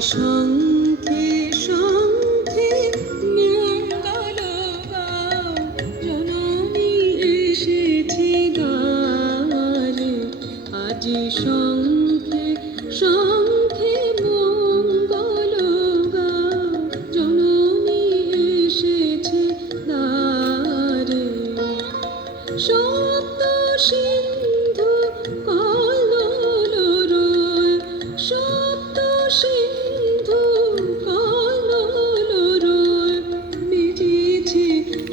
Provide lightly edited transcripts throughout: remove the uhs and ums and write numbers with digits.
শঙ্খে শঙ্খে মঙ্গল গাও, জননী এসেছে দ্বারে। আজি শঙ্খে শঙ্খে মঙ্গল গাও, জননী এসেছে দ্বারে। সপ্ত সিন্ধু কল্লোল, সপ্ত সিন্ধু কল্লোল, বেজেছে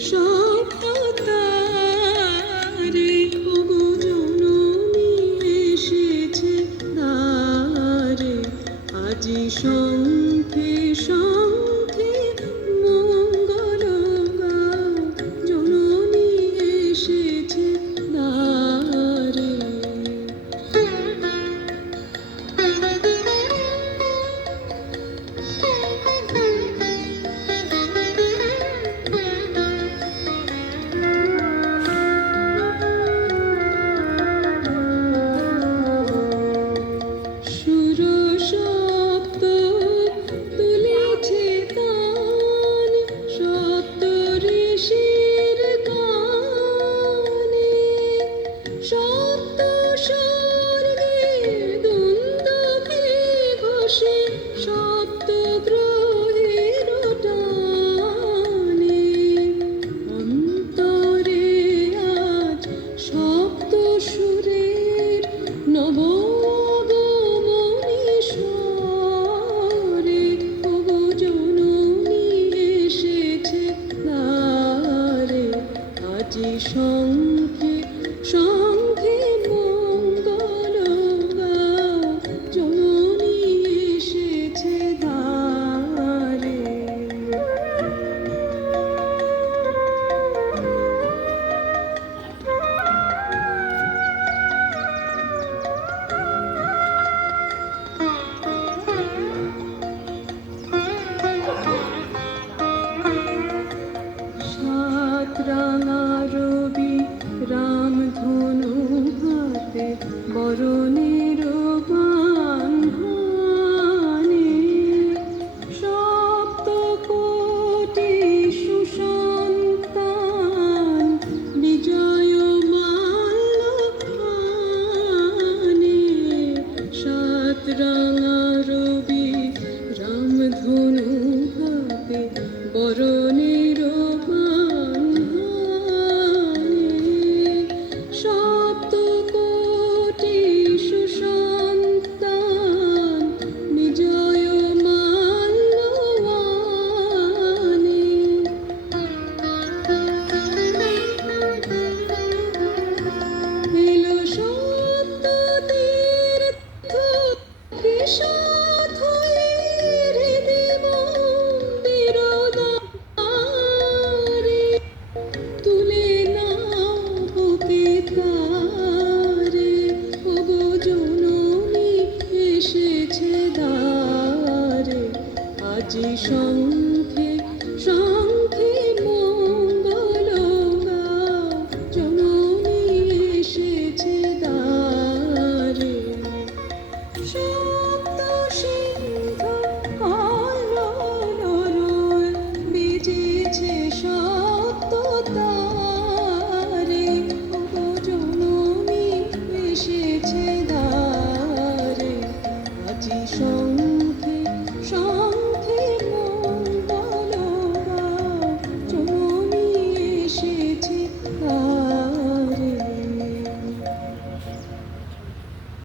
সপ্ত তারে। ওগো জননী এসেছে দ্বারে। আজি শঙ্খে শঙ্খে মঙ্গল গাও, জননী এসেছে দ্বারে। সুর সপ্ত তুলেছে তান, সপ্ত ঋষির গানে। সপ্ত স্বর্গের দুন্দুভি ঘোষে, সপ্ত গ্রহের টানে। অন্তরে আজ সপ্ত সুরের নবগমনী স্বরে। ওগো জননী এসেছে দ্বারে। আজি শঙ্খে শঙ্খে মঙ্গল গাও, জননী এসেছে দ্বারে। সাত রাঙা রবি রামধনু হাতে, বরণের বাঁধনে। সপ্ত কোটি সুসন্তান, বিজয় মাল্য খানে। সাত রাঙা রবি রামধনু হাতে, বরণের বাঁধনে। সপ্ত কোটি সুসন্তান, বিজয় মাল্যবানে। এলো সপ্ত তীর্থ কৃষাধ হয়ে, হৃদে মন্দির দ্বারে। তুলে নাও বুকে